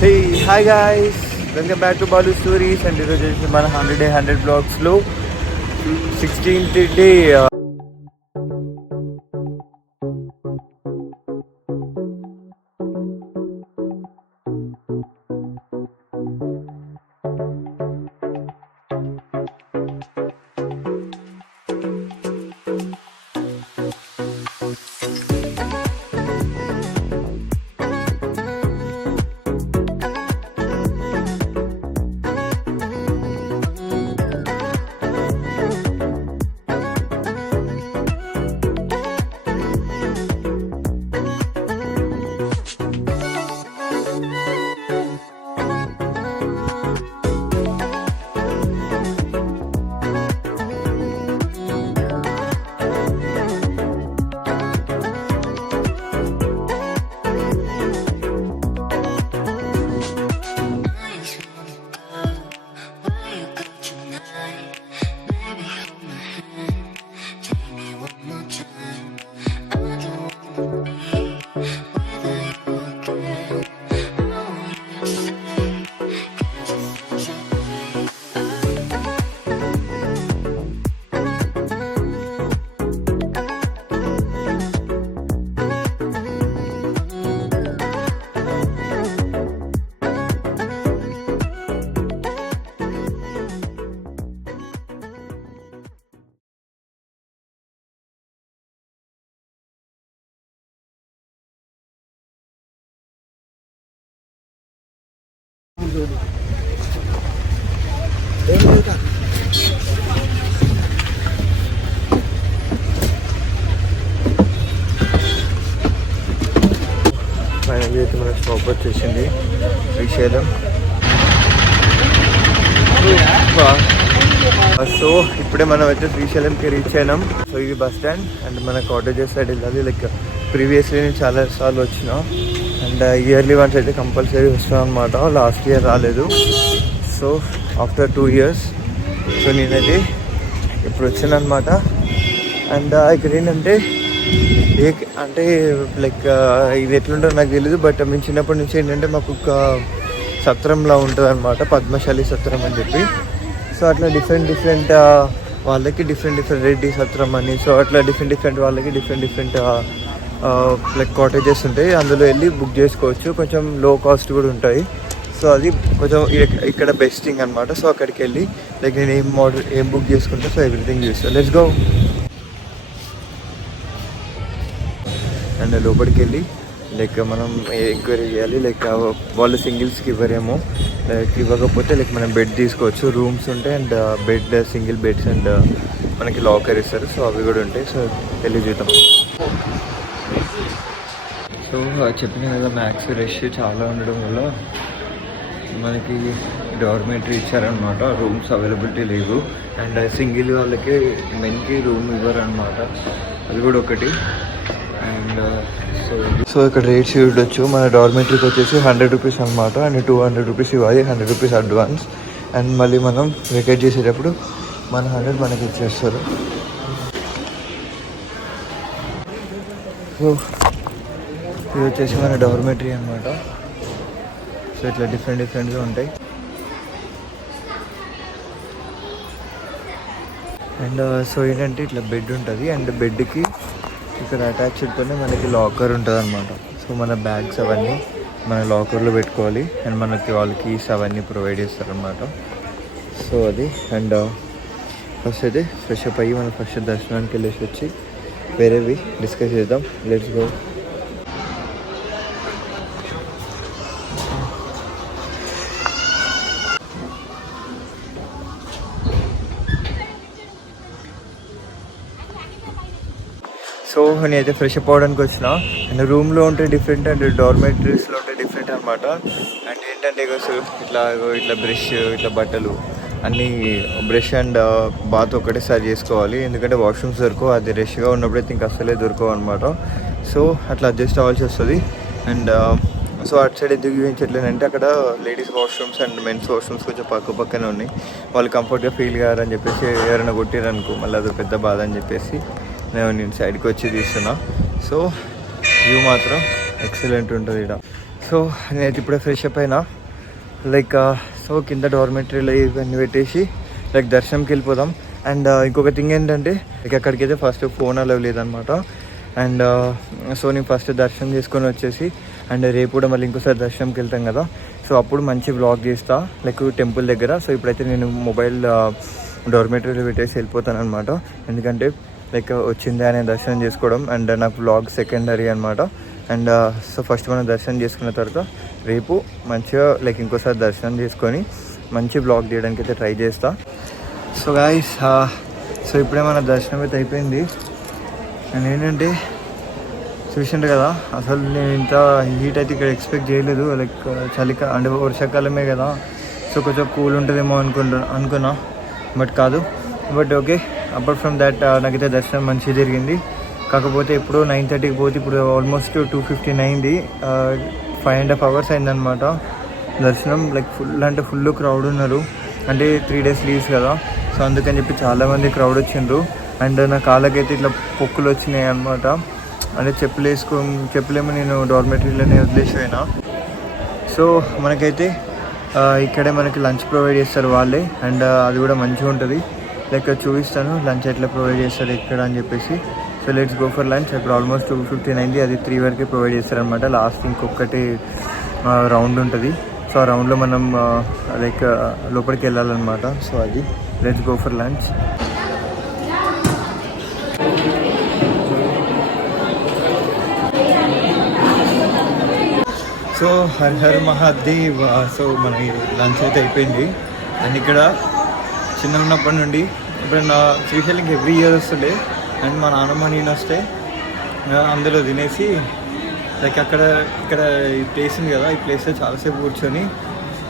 Hey, hi guys, welcome back to Balu Stories and this is మన 100 Day 100 Vlogs లో 16th day. Final అయితే మన shop వచ్చేసింది Srisailam. So ఇప్పుడే మనం అయితే శ్రీశైలంకి రీచ్ అయినాం. సో ఇది బస్ స్టాండ్ అండ్ మన కాటేజెస్ సైడ్ వెళ్ళాలి. లైక్ ప్రీవియస్లీ నేను చాలా సార్లు వచ్చినా అండ్ ఇయర్లీ వన్స్ అయితే కంపల్సరీ వస్తాను అనమాట. లాస్ట్ ఇయర్ రాలేదు. సో ఆఫ్టర్ 2 years సో నేనైతే ఇప్పుడు వచ్చాను అనమాట. అండ్ ఇక్కడ ఏంటంటే అంటే లైక్ ఇది ఎట్లుంటుందో నాకు తెలియదు, బట్ మేము చిన్నప్పటి నుంచి ఏంటంటే మాకు ఒక సత్రంలా ఉంటుంది అనమాట, పద్మశాలి సత్రం అని చెప్పి. సో అట్లా డిఫరెంట్ వాళ్ళకి డిఫరెంట్ రెడ్డి సత్రం అని, సో అట్లా డిఫరెంట్ వాళ్ళకి డిఫరెంట్ లైక్ కాటేజెస్ ఉంటాయి. అందులో వెళ్ళి బుక్ చేసుకోవచ్చు, కొంచెం లో కాస్ట్ కూడా ఉంటాయి. సో అది కొంచెం ఇక్కడ బెస్ట్ థింగ్ అనమాట. సో అక్కడికి వెళ్ళి లైక్ నేను ఏం బుక్ చేసుకుంటా, సో ఎవ్రీథింగ్ చూస్తాను. Let's go. అండ్ లోపలికి వెళ్ళి లైక్ మనం ఎంక్వైరీ చేయాలి. లైక్ వాళ్ళు సింగిల్స్కి ఇవ్వరేమో, లైక్ ఇవ్వకపోతే లైక్ మనం బెడ్ తీసుకోవచ్చు, రూమ్స్ ఉంటాయి and bed single beds and మనకి లాకర్ ఇస్తారు. సో అవి కూడా ఉంటాయి. సో వెళ్ళి చూద్దాం. సో చెప్పిన కదా మ్యాక్స్ రష్ చాలా ఉండడం వల్ల మనకి డార్మెటరీ ఇచ్చారనమాట, రూమ్స్ అవైలబిలిటీ లేవు. అండ్ సింగిల్ వాళ్ళకి మెన్కి రూమ్ ఇవ్వరు అనమాట, అది కూడా ఒకటి. అండ్ సో ఇక్కడ రేట్స్ చూడొచ్చు. మన డార్మెటరీకి వచ్చేసి 100 రూపీస్ అనమాట. అండ్ 200 రూపీస్ ఇవ్వాలి, 100 రూపీస్ అడ్వాన్స్. అండ్ మళ్ళీ మనం వెకేట్ చేసేటప్పుడు మన 100 మనకి ఇచ్చేస్తారు. సో ఇది వచ్చేసి మన డార్మెటరీ అనమాట. సో ఇట్లా డిఫరెంట్గా ఉంటాయి. అండ్ సో ఏంటంటే ఇట్లా బెడ్ ఉంటుంది అండ్ బెడ్కి ఇక్కడ అటాచ్డ్తోనే మనకి లాకర్ ఉంటుంది అనమాట. సో మన బ్యాగ్స్ అవన్నీ మన లాకర్లో పెట్టుకోవాలి అండ్ మనకి వాళ్ళ కీస్ అవన్నీ ప్రొవైడ్ చేస్తారనమాట. సో అది. అండ్ ఫస్ట్ అయితే ఫ్రెష్ అప్ అయ్యి మనం ఫస్ట్ దర్శనానికి వెళ్ళేసి వచ్చి వేరేవి డిస్కస్ చేద్దాం. Let's go. సో నేనైతే ఫ్రెష్ అప్ అవ్వడానికి వచ్చిన. అండ్ రూమ్లో ఉంటే డిఫరెంట్ అండ్ డార్మెటరీస్లో ఉంటే డిఫరెంట్ అనమాట. అండ్ ఏంటంటే ఇట్లా బ్రష్, ఇట్లా బట్టలు అన్నీ బ్రష్ అండ్ బాత్ ఒకటేసారి చేసుకోవాలి, ఎందుకంటే వాష్రూమ్స్ దొరకవు. అది రష్గా ఉన్నప్పుడైతే ఇంకా అస్సలే దొరకవు అనమాట. సో అట్లా అడ్జస్ట్ అవ్వాల్సి వస్తుంది. అండ్ సో అటు సైడ్ ఎందుకు చూపించట్లేదంటే అక్కడ ladies washrooms and men's washrooms కొంచెం పక్కనే ఉన్నాయి. వాళ్ళు కంఫర్ట్గా ఫీల్ కారని చెప్పేసి ఎవరైనా కొట్టిరనుకో మళ్ళీ అది పెద్ద బాధ అని చెప్పేసి నేను సైడ్కి వచ్చి తీస్తున్నా. సో వ్యూ మాత్రం ఎక్సలెంట్ ఉంటుంది ఇక్కడ. సో నేను ఇప్పుడే ఫ్రెష్ అప్ అయినా లైక్ సో కింద డార్మెటరీలో ఇవన్నీ పెట్టేసి లైక్ దర్శనంకి వెళ్ళిపోదాం. అండ్ ఇంకొక థింగ్ ఏంటంటే లైక్ అక్కడికి అయితే ఫస్ట్ ఫోన్ అలవ్ లేదనమాట. అండ్ సో నేను ఫస్ట్ దర్శనం చేసుకొని వచ్చేసి అండ్ రేపు కూడా మళ్ళీ ఇంకోసారి దర్శనంకి వెళ్తాం కదా, సో అప్పుడు మంచి వ్లాగ్ చేస్తా లైక్ టెంపుల్ దగ్గర. సో ఇప్పుడైతే నేను మొబైల్ డార్మెటరీలో పెట్టేసి వెళ్ళిపోతాను అనమాట. ఎందుకంటే లైక్ వచ్చిందే అనే దర్శనం చేసుకోవడం అండ్ నాకు వ్లాగ్ సెకండరీ అనమాట. అండ్ సో ఫస్ట్ మనం దర్శనం చేసుకున్న తర్వాత రేపు మంచిగా లైక్ ఇంకోసారి దర్శనం చేసుకొని మంచి వ్లాగ్ తీయడానికి అయితే ట్రై చేస్తా. సో గాయ్స్ సో ఇప్పుడే మన దర్శనం అయితే అయిపోయింది. అండ్ ఏంటంటే చూసిండ్రు కదా, అసలు నేను ఇంత హీట్ అయితే ఇక్కడ ఎక్స్పెక్ట్ చేయలేదు. లైక్ అంటే వర్షాకాలమే కదా, సో కొంచెం కూల్ ఉంటుందేమో అనుకున్నా, బట్ కాదు. But okay, apart from that నాకైతే దర్శనం మంచిగా జరిగింది. కాకపోతే ఇప్పుడు 9:30కి పోతే ఇప్పుడు ఆల్మోస్ట్ 2:15 అయింది. 5.5 hours అయిందనమాట దర్శనం. లైక్ ఫుల్ క్రౌడ్ ఉన్నారు. అంటే 3 days లీవ్స్ కదా, సో అందుకని చెప్పి చాలామంది క్రౌడ్ వచ్చిండ్రు. అండ్ నా కాళ్ళకైతే ఇట్లా పొక్కులు వచ్చినాయి అనమాట. అంటే చెప్పులేమో నేను డార్మెటరీలోనే వదిలేసిపోయినా. సో మనకైతే ఇక్కడే మనకి లంచ్ ప్రొవైడ్ చేస్తారు వాళ్ళే. అండ్ అది కూడా మంచిగా ఉంటుంది. లైక్ చూపిస్తాను లంచ్ ఎట్లా ప్రొవైడ్ చేస్తారు ఇక్కడ అని చెప్పేసి. So let's go for lunch. అక్కడ ఆల్మోస్ట్ 2:15 అయింది. అది 3 వరకే ప్రొవైడ్ చేస్తారనమాట. లాస్ట్ ఇంకొకటి రౌండ్ ఉంటుంది. సో ఆ రౌండ్లో మనం లైక్ లోపలికి వెళ్ళాలన్నమాట. సో అది let's go for lunch. So her her Mahadev. So మన లంచ్ అయితే అయిపోయింది. అండ్ ఇక్కడ చిన్న ఉన్నప్పటి నుండి ఇప్పుడు నా శ్రీశైలంకి ఎవ్రీ ఇయర్ వస్తుండే. అండ్ మా నాన్నమ్మ నేను వస్తే అందులో తినేసి లైక్ ఇక్కడ ఈ ప్లేస్ ఉంది కదా, ఈ ప్లేస్లో చాలాసేపు కూర్చొని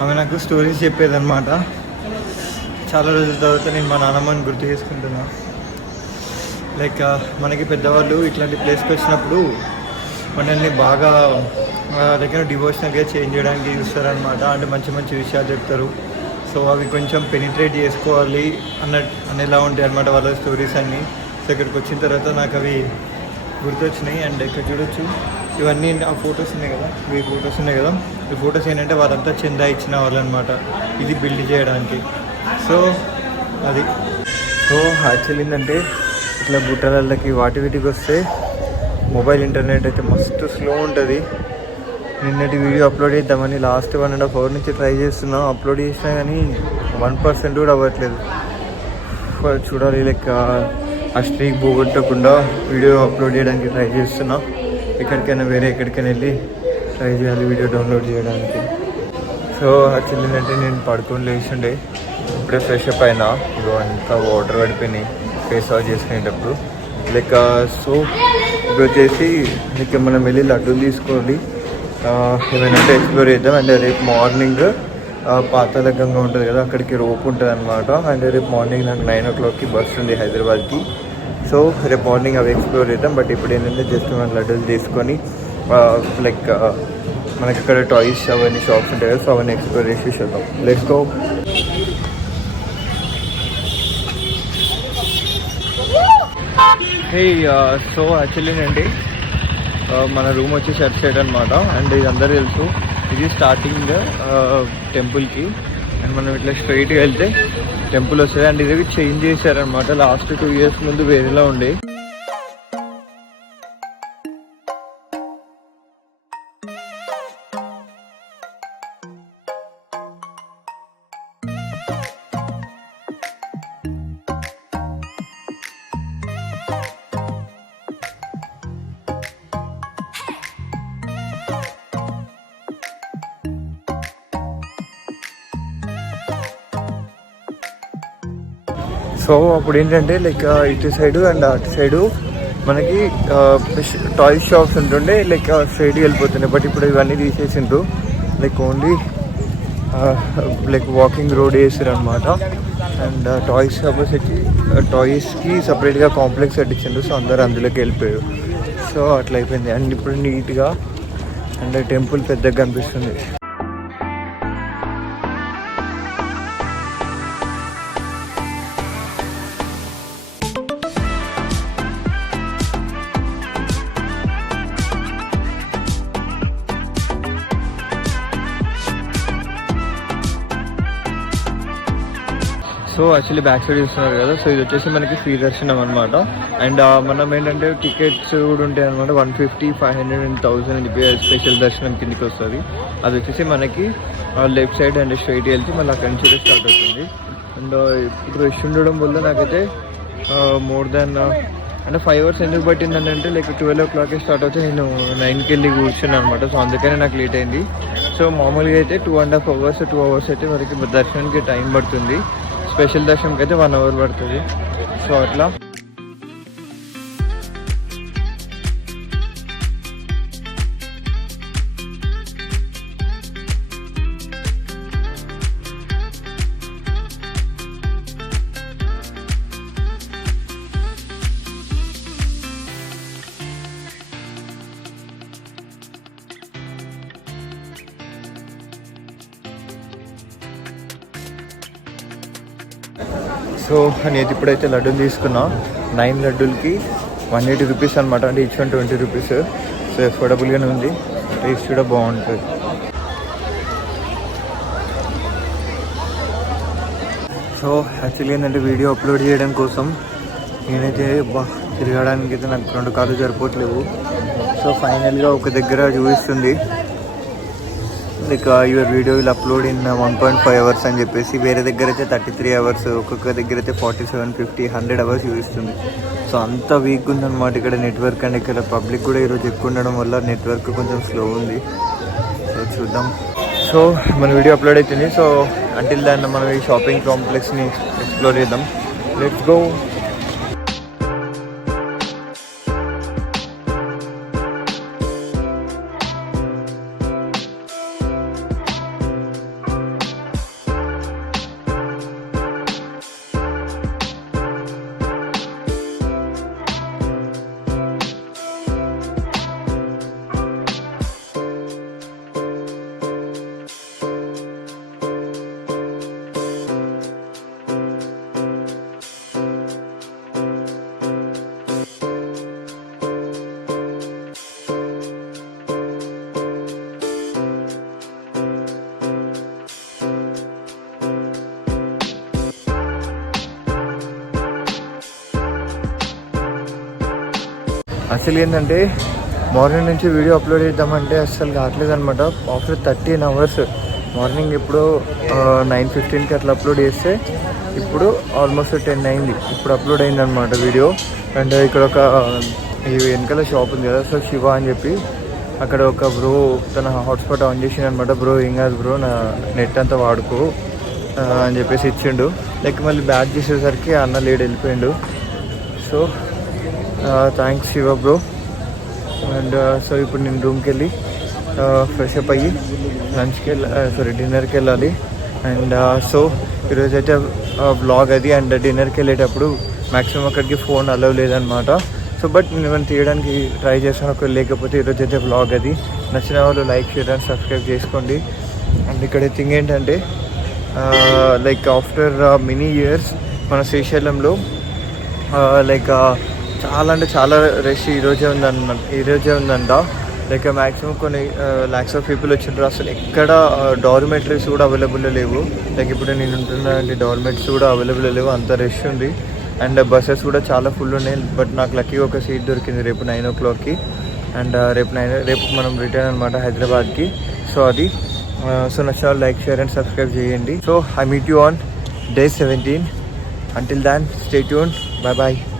ఆమె నాకు స్టోరీస్ చెప్పేదన్నమాట. చాలా రోజుల తర్వాత నేను మా నాన్నమ్మని గుర్తు చేసుకుంటున్నా. లైక్ మనకి పెద్దవాళ్ళు ఇట్లాంటి ప్లేస్కి వచ్చినప్పుడు మనల్ని బాగా దగ్గర డివోషనల్గా చేంజ్ చేయడానికి చూస్తారనమాట. అంటే మంచి మంచి విషయాలు చెప్తారు. సో అవి కొంచెం పెనిట్రేట్ చేసుకోవాలి అనేలా ఉంటాయి అనమాట వాళ్ళ స్టోరీస్ అన్నీ. సో ఇక్కడికి వచ్చిన తర్వాత నాకు అవి గుర్తొచ్చినాయి. అండ్ ఇక్కడ చూడొచ్చు ఇవన్నీ ఆ ఫొటోస్ ఉన్నాయి కదా, ఈ ఫొటోస్ ఉన్నాయి కదా, ఈ ఫొటోస్ ఏంటంటే వాళ్ళంతా చందా ఇచ్చిన వాళ్ళు అనమాట ఇది బిల్డ్ చేయడానికి. సో అది సో యాక్చువల్ ఏంటంటే ఇట్లా బుట్టలకి వీటికి వస్తే మొబైల్ ఇంటర్నెట్ అయితే మస్తు స్లో ఉంటుంది. నిన్నటి వీడియో అప్లోడ్ చేద్దామని లాస్ట్ 1.5 hour నుంచి ట్రై చేస్తున్నాం. అప్లోడ్ చేసినా కానీ 1% కూడా అవ్వట్లేదు. చూడాలి లైక్ ఆ స్ట్రీక్ పోగొట్టకుండా వీడియో అప్లోడ్ చేయడానికి ట్రై చేస్తున్నా. ఎక్కడికైనా వెళ్ళి ట్రై చేయాలి వీడియో డౌన్లోడ్ చేయడానికి. సో యాక్చువల్లీ ఏంటంటే నేను పడుకొని లేచిండే, ఇప్పుడే ఫ్రెష్ అప్ అయినా. ఇదో అంతా వాటర్ పడిపోయినాయి ఫేస్ వాష్ చేసుకునేటప్పుడు. లైక్ సో ఇప్పుడు వచ్చేసి లైక్ మనం వెళ్ళి లడ్డూలు తీసుకోవాలి, ఏమైనా ఎక్స్ప్లోర్ చేద్దాం. అండ్ రేపు మార్నింగ్ పాతాళ గంగ ఉంటుంది కదా, అక్కడికి రోప్ ఉంటుంది అనమాట. అండ్ రేపు మార్నింగ్ నాకు 9 o'clockకి బస్ ఉంది హైదరాబాద్కి. సో రేపు మార్నింగ్ అవి ఎక్స్ప్లోర్ చేద్దాం. బట్ ఇప్పుడు ఏంటంటే జస్ట్ మనం లడ్డూలు తీసుకొని లైక్ మనకి ఇక్కడ టాయ్స్ అవన్నీ షాప్స్ ఉంటాయి కదా, సో అవన్నీ ఎక్స్ప్లోర్ చేసి చూద్దాం. Let's go. Hey so actually అండి మన రూమ్ వచ్చేసి అటు సైడ్ అనమాట. అండ్ ఇది అందరూ తెలుసు, ఇది స్టార్టింగ్ టెంపుల్కి. అండ్ మనం ఇట్లా స్ట్రైట్గా వెళ్తే టెంపుల్ వస్తుంది. అండ్ ఇది చేంజ్ చేశారనమాట. లాస్ట్ 2 years ముందు వేరేలా ఉండే. సో అప్పుడు ఏంటంటే లైక్ ఇటు సైడు అండ్ అటు సైడు మనకి టాయ్ షాప్స్ ఉంటుండే, లైక్ స్ట్రైట్గా వెళ్ళిపోతుండే. బట్ ఇప్పుడు ఇవన్నీ తీసేసిండ్రు. Like only like walking road వేసారు అనమాట. అండ్ టాయ్స్ షాప్స్ వచ్చి టాయ్స్కి సపరేట్గా కాంప్లెక్స్ కట్టించిండ్రు. సో అందరూ అందులోకి వెళ్ళిపోయారు. సో అట్లా అయిపోయింది. అండ్ ఇప్పుడు నీట్గా అండ్ టెంపుల్ పెద్దగా కనిపిస్తుంది. సో యాక్చువల్లీ బ్యాక్ సైడ్ చూస్తున్నారు కదా, సో ఇది వచ్చేసి మనకి ఫ్రీ దర్శనం అనమాట. అండ్ మనం ఏంటంటే టికెట్స్ కూడా ఉంటాయి అనమాట. 150, 500 and 1000 అని చెప్పి స్పెషల్ దర్శనం కిందికి వస్తుంది. అది వచ్చేసి మనకి లెఫ్ట్ సైడ్ అండ్ స్ట్రైట్ వెళ్తే మళ్ళీ అక్కడి నుంచి స్టార్ట్ అవుతుంది. అండ్ ఇప్పుడు రష్ ఉండడం వల్ల నాకైతే మోర్ దాన్ అంటే 5 hours ఎందుకు పట్టిందని అంటే లైక్ 12 o'clock స్టార్ట్ అవుతే నేను 9కి వెళ్ళి కూర్చున్నాను అనమాట. సో అందుకనే నాకు లేట్ అయింది. సో మామూలుగా అయితే 2.5 hours 2 hours అయితే మనకి దర్శనానికి టైం పడుతుంది. స్పెషల్ దర్శనంకి అయితే 1 hour పడుతుంది. సో అట్లా సో నేను ఇప్పుడైతే లడ్డూలు తీసుకున్నా. 9 లడ్డూలకి 180 rupees అనమాట. అంటే ఈచ్ 20 rupees. సో అఫోర్డబుల్గానే ఉంది, టేస్ట్ కూడా బాగుంటుంది. సో యాక్చువల్లీ ఏంటంటే వీడియో అప్లోడ్ చేయడం కోసం నేనైతే తిరగడానికి అయితే నాకు 2 కార్లు సరిపోవట్లేవు. సో ఫైనల్గా ఒక దగ్గర చూపిస్తుంది like your video will upload in 1.5 hours అని చెప్పేసి. వేరే దగ్గర అయితే 33 hours, ఒక్కొక్క దగ్గర అయితే 47, 50, 100 hours చూపిస్తుంది. సో అంత వీక్గా ఉందన్నమాట ఇక్కడ నెట్వర్క్. అండ్ ఇక్కడ పబ్లిక్ కూడా ఈరోజు ఎక్కువ ఉండడం వల్ల నెట్వర్క్ కొంచెం స్లో ఉంది. సో చూద్దాం. సో మన వీడియో అప్లోడ్ అవుతుంది. సో అంటిల్ దాన్ని మనం ఈ షాపింగ్ కాంప్లెక్స్ని ఎక్స్ప్లోర్ చేద్దాం. Let's go. అసలు ఏంటంటే మార్నింగ్ నుంచి వీడియో అప్లోడ్ చేద్దామంటే అసలు కావట్లేదు అనమాట. ఆఫ్టర్ 13 hours మార్నింగ్ ఇప్పుడు 9:15కి అట్లా అప్లోడ్ చేస్తే ఇప్పుడు ఆల్మోస్ట్ 10 అయింది. ఇప్పుడు అప్లోడ్ అయిందనమాట వీడియో. అండ్ ఇక్కడ ఒక ఈ వెనకాల షాప్ ఉంది కదా, సో శివ అని చెప్పి అక్కడ ఒక బ్రో తన హాట్స్పాట్ ఆన్ చేసిండు అనమాట. బ్రో ఏం కాదు బ్రో, నా నెట్ అంతా వాడుకో అని చెప్పేసి ఇచ్చిండు. లైక్ మళ్ళీ బ్యాక్ చేసేసరికి అన్న లేడు, వెళ్ళిపోయిండు. So thanks Shiva bro. And so ఇప్పుడు నేను రూమ్కి వెళ్ళి ఫ్రెష్ అప్ అయ్యి డిన్నర్కి వెళ్ళాలి. అండ్ సో ఈరోజు అయితే వ్లాగ్ అది. అండ్ డిన్నర్కి వెళ్ళేటప్పుడు మ్యాక్సిమం అక్కడికి ఫోన్ అలవ్ లేదనమాట. సో బట్ నేను తీయడానికి ట్రై చేస్తాను, ఒకవేళ లేకపోతే ఈరోజు అయితే వ్లాగ్ అది. నచ్చిన వాళ్ళు లైక్, షేర్ అండ్ సబ్స్క్రైబ్ చేసుకోండి. అండ్ ఇక్కడ థింగ్ ఏంటంటే లైక్ ఆఫ్టర్ మెనీ ఇయర్స్ మన శ్రీశైలంలో లైక్ చాలా అంటే చాలా రష్ ఈరోజే ఉందంట. లైక్ మ్యాక్సిమం కొన్ని lakhs of people వచ్చిండ్రు. అసలు ఎక్కడ డార్మెటరీస్ కూడా అవైలబుల్లో లేవు. లైక్ ఇప్పుడు నేను ఉంటున్న డార్మెటరీస్ కూడా అవైలబుల్లో లేవు, అంత రష్ ఉంది. అండ్ బస్సెస్ కూడా చాలా ఫుల్ ఉన్నాయి. బట్ నాకు లక్కీగా ఒక సీట్ దొరికింది రేపు 9 o'clockకి. అండ్ రేపు మనం రిటర్న్ అనమాట హైదరాబాద్కి. సో అది సో నచ్చిన లైక్, షేర్ అండ్ సబ్స్క్రైబ్ చేయండి. So I meet you on day 17. Until then, stay tuned. Bye bye.